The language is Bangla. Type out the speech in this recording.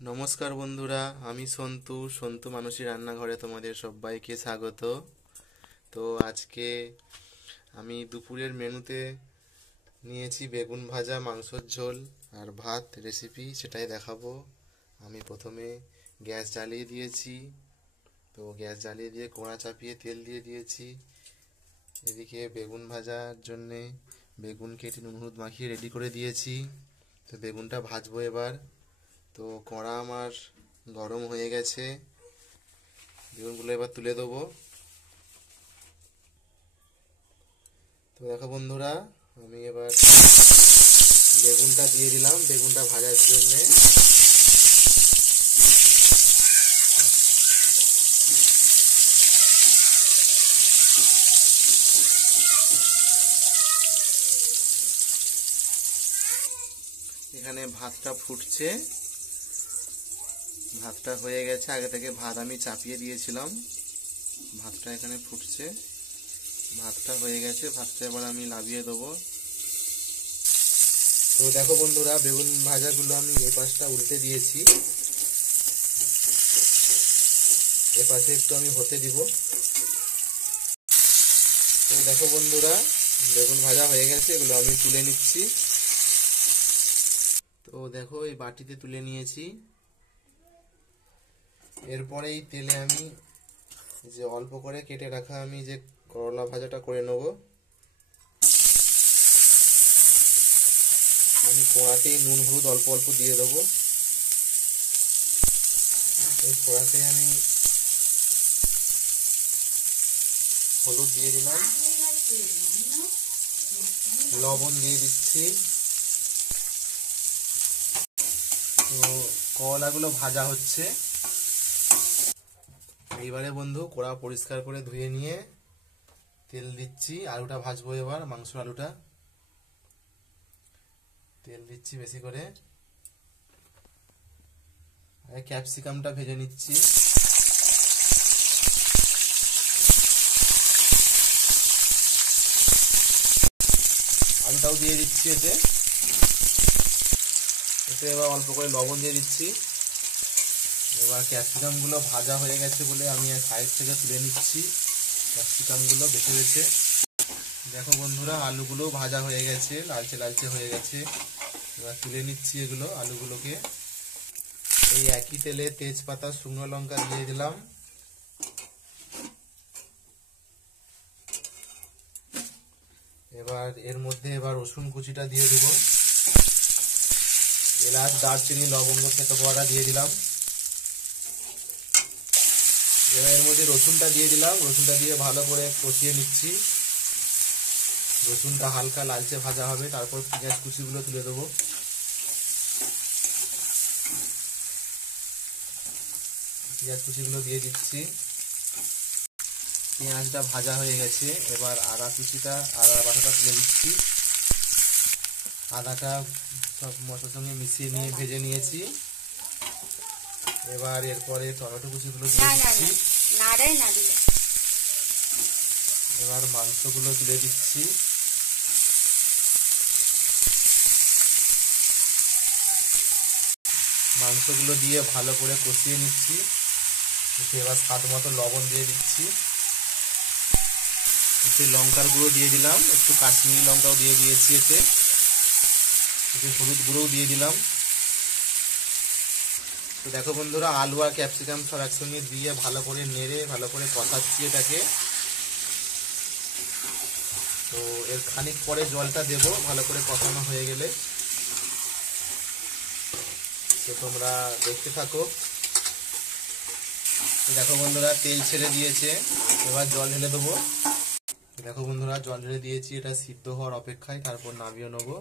নমস্কার বন্ধুরা, আমি সন্তু সন্তু মানসী রান্নাঘরে তোমাদের সবাইকে স্বাগত। তো আজকে আমি দুপুরের মেনুতে নিয়েছি বেগুন ভাজা, মাংসের ঝোল আর ভাত রেসিপি, সেটাই দেখাবো। আমি প্রথমে গ্যাস জ্বালিয়ে দিয়েছি। তো গ্যাস জ্বালিয়ে দিয়ে কড়া চাপিয়ে তেল দিয়ে দিয়েছি। এদিকে বেগুন ভাজার জন্যে বেগুন কেটে নুন হলুদ মাখিয়ে রেডি করে দিয়েছি। তো বেগুনটা ভাজবো এবার। তো কড়া আমার গরম হয়ে গেছে, বেগুনগুলো এবার তুলে দেবো। তো দেখো বন্ধুরা, আমি এবার বেগুনটা দিয়ে দিলাম বেগুনটা ভাজার জন্যে। এখানে ভাতটা ফুটছে, ভাতটা হয়ে গেছে। আগে থেকে ভাত আমি চাপিয়ে দিয়েছিলাম, ভাতটা এখানে ফুটছে। ভাতটা হয়ে গেছে, ভাতটা এবার আমি নামিয়ে দেবো। তো দেখো বন্ধুরা, বেগুন ভাজাগুলো আমি এ পাশটা উল্টে দিয়েছি, এ পাশে একটু আমি হতে দিব। তো দেখো বন্ধুরা, বেগুন ভাজা হয়ে গেছে, এগুলো আমি তুলে নিচ্ছি। তো দেখো, এই বাটিতে তুলে নিয়েছি। এরপরে এই তেলে আমি যে অল্প করে কেটে রাখা আমি যে করলা ভাজাটা করে নেব। আমি কড়াতে নুন হলুদ অল্প অল্প দিয়ে দেবো। এই কড়াতে আমি হলুদ দিয়ে দিলাম, লবণ দিয়ে দিচ্ছি। তো করলাগুলো ভাজা হচ্ছে। এইবারে বন্ধু, কড়া পরিষ্কার করে ধুয়ে নিয়ে তেল দিচ্ছি। আলুটা ভাজবো এবার, মাংসের আলুটা। তেল দিচ্ছি বেশি করে, আর ক্যাপসিকামটা ভেজে নিচ্ছি। আলুটাও দিয়ে দিচ্ছি এতে। এবার অল্প করে লবণ দিয়ে দিচ্ছি। এবার ক্যাপসিকামগুলো ভাজা হয়ে গেছে বলে আমি সাইড থেকে তুলে নিচ্ছি ক্যাপসিকামগুলো বেছে বেছে। দেখো বন্ধুরা, আলুগুলো ভাজা হয়ে গেছে, লালচে লালচে হয়ে গেছে। এবার তুলে নিচ্ছি এগুলো, আলুগুলোকে। এই একই তেলে তেজপাতা, শুকনো লঙ্কা দিয়ে দিলাম। এবার এর মধ্যে রসুন কুচিটা দিয়ে দেবো। এলাচ, দারচিনি, লবঙ্গ, তেজপাতা দিয়ে দিলাম। এবার এর মধ্যে রসুনটা দিয়ে দিলাম, রসুনটা দিয়ে ভালো করে কষিয়ে নিচ্ছি। রসুনটা হালকা লালচে ভাজা হবে, তারপর পেঁয়াজ কুচিগুলো তুলে দেবো। পেঁয়াজ কুচিগুলো দিয়ে দিচ্ছি। পেঁয়াজটা ভাজা হয়ে গেছে, এবার আদা কুচিটা, আদা বাটাটা তুলে দিচ্ছি। আদাটা সব মশলার সঙ্গে মিশিয়ে নিয়ে ভেজে নিয়েছি। এবার এরপরে টমেটো কুচিগুলো দিয়ে দিচ্ছি। এবার মাংসগুলো তুলে দিচ্ছি। মাংসগুলো দিয়ে ভালো করে কষিয়ে নিচ্ছি। এবার স্বাদ মতো লবণ দিয়ে দিচ্ছি। একটু লঙ্কার গুঁড়ো দিয়ে দিলাম, একটু কাশ্মীরি লঙ্কাও দিয়ে দিয়েছি এতে। একটু হলুদ গুঁড়োও দিয়ে দিলাম। তো দেখো বন্ধুরা, আলু আর ক্যাপসিকাম সব একসঙ্গে দিয়ে ভালো করে নেড়ে ভালো করে কষাচ্ছি এটাকে। তো এর খানিক পরে জলটা দেবো, ভালো করে কষানো হয়ে গেলে। তো তোমরা দেখতে থাকো। দেখো বন্ধুরা, তেল ছেড়ে দিয়েছে, এবার জল ঢেলে দেবো। দেখো বন্ধুরা, জল ঢেলে দিয়েছি, এটা সিদ্ধ হওয়ার অপেক্ষায়, তারপর নামিয়ে নেবো।